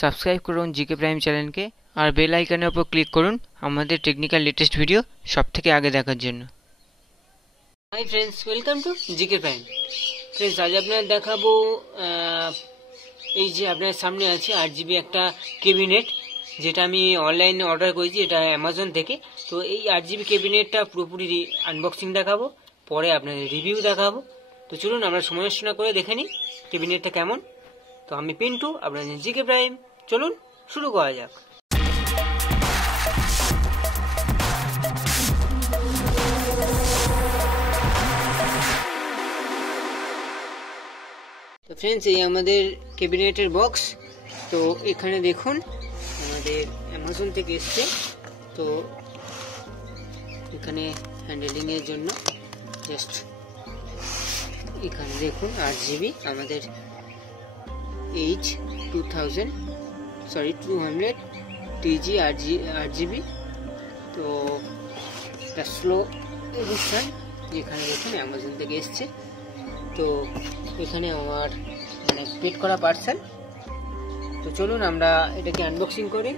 Subscribe করুন GK prime চ্যানেলকে আর bell আইকনের উপর ক্লিক করুন আমাদের টেকনিক্যাল লেটেস্ট ভিডিও সবথেকে আগে দেখার জন্য। Hi friends, welcome to GK prime. Friends, আজ আপনাদের দেখাবো এই যে আপনার সামনে আছে 8GB একটা ক্যাবিনেট, যেটা আমি অনলাইনে অর্ডার করেছি, এটা অ্যামাজন থেকে। তো এই 8GB ক্যাবিনেটটা পুরোপুরি আনবক্সিং দেখাবো, পরে আপনাদের রিভিউ দেখাবো। তো চলুন আমরা সময় নষ্ট না করে দেখে নিই ক্যাবিনেটটা কেমন। তো আমি পিন্টু, আপনাদের জিকে প্রাইম। চলুন শুরু করা যাক। তো ফ্রেন্ডস, এই আমাদের ক্যাবিনেটের বক্স। তো এখানে দেখুন আমাদের অ্যামাজন থেকে এসছে। তো এখানে হ্যান্ডেলিং এর জন্য জাস্ট এখানে দেখুন 8GB আমাদের H2000 200 TG 8GB। তো এটা স্লো এডিশন, এখানে দেখুন অ্যামাজন থেকে এসছে। তো এখানে আমার পেড করা পার্সেল। তো চলুন আমরা এটাকে আনবক্সিং করি।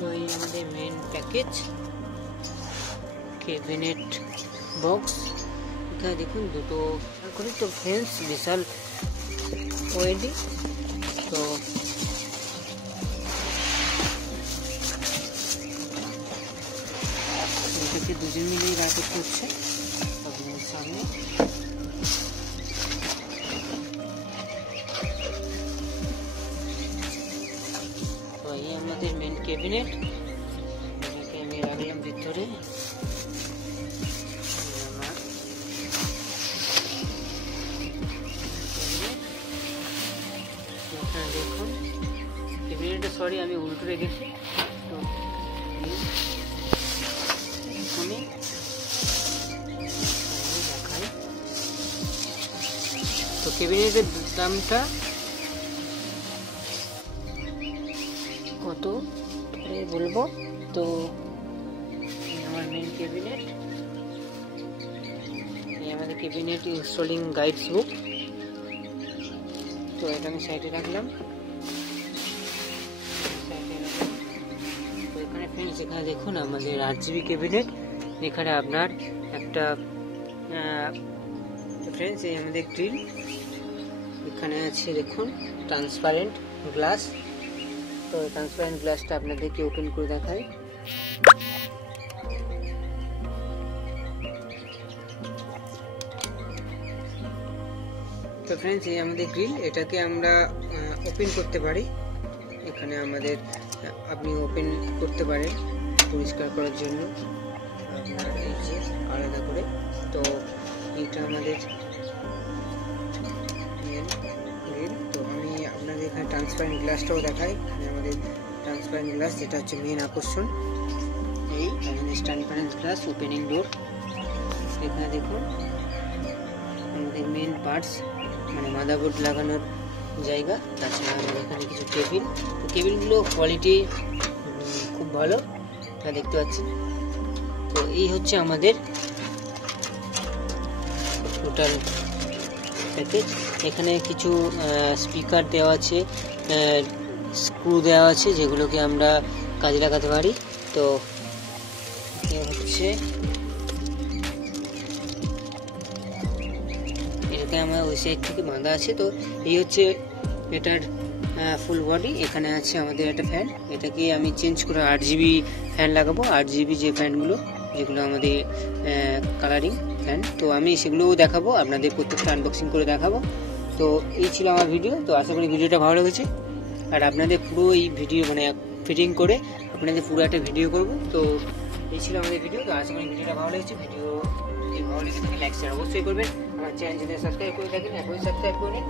তো এই আমাদের মেন প্যাকেজ ক্যাবিনেট বক্স। এখানে দেখুন দুটো করি। তো ফ্রেন্ডস, বিশাল ওয়েডি। তো এটাকে দুজন মিলেই রাখতে হচ্ছে আপনার সামনে। তো এই আমাদের মেন ক্যাবিনেট, এটাকে আমি রাখলাম ভিতরে। দেখুন ক্যাবিনেটটা, সরি আমি উল্টো রেখেছি। তো দেখাই। তো ক্যাবিনেটের দামটা কত বলবো। তো আমার মেন ক্যাবিনেট, এই আমাদের ক্যাবিনেট ইনস্টলিং গাইডস বুক। তো এটা আমি সাইডে রাখলাম। তো এখানে ফ্রেন্ডস, এখানে দেখুন আমাদের 8GB ক্যাবিনেট। এখানে আপনার একটা ফ্রেন্ডস এই আমাদের গ্রিল, এখানে আছে দেখুন ট্রান্সপারেন্ট গ্লাস। তো ট্রান্সপারেন্ট গ্লাসটা আপনাদেরকে ওপেন করে দেখাই। তো ফ্রেন্ডস, এই আমাদের গ্রিল, এটাকে আমরা ওপেন করতে পারি। এখানে আমাদের আপনি ওপেন করতে পারেন পরিষ্কার করার জন্য আপনার এই যে আলাদা করে। তো এটা আমাদের মেন গ্রিল। তো আমি আপনাদের এখানে ট্রান্সপারেন্ট গ্লাসটাও দেখাই। এখানে আমাদের ট্রান্সপারেন্ট গ্লাস, যেটা হচ্ছে মেন আকর্ষণ। এই ট্রান্সপারেন্ট গ্লাস ওপেনিং ডোর। এখানে দেখুন আমাদের মেন পার্টস, মানে মাদারবোর্ড লাগানোর জায়গা। তাছাড়া আমাদের এখানে কিছু টেবিল। তো টেবিলগুলো কোয়ালিটি খুব ভালো, তা দেখতে পাচ্ছি। তো এই হচ্ছে আমাদের টোটাল প্যাকেজ। এখানে কিছু স্পিকার দেওয়া আছে, স্ক্রু দেওয়া আছে, যেগুলোকে আমরা কাজে লাগাতে পারি। তো এ হচ্ছে এটাকে আমার ওই সাইড থেকে বাঁধা আছে। তো এই হচ্ছে এটার ফুল বডি। এখানে আছে আমাদের একটা ফ্যান, এটাকে আমি চেঞ্জ করে 8GB ফ্যান লাগাবো। 8GB যে ফ্যানগুলো, যেগুলো আমাদের কালারিং ফ্যান, তো আমি সেগুলোও দেখাবো আপনাদের, প্রত্যেকটা আনবক্সিং করে দেখাবো। তো এই ছিল আমার ভিডিও। তো আশা করি ভিডিওটা ভালো লেগেছে। আর আপনাদের পুরো এই ভিডিও ফিটিং করে আপনাদের পুরো একটা ভিডিও করব। তো এই ছিল আমাদের ভিডিও। তো আশা করি ভিডিওটা ভালো লেগেছে। ভিডিও যদি ভালো লেগে থাকে লাইক শেয়ার অবশ্যই করবেন। আমার চ্যানেল যদি সাবস্ক্রাইব করে থাকেন এখনই সাবস্ক্রাইব করে নিন।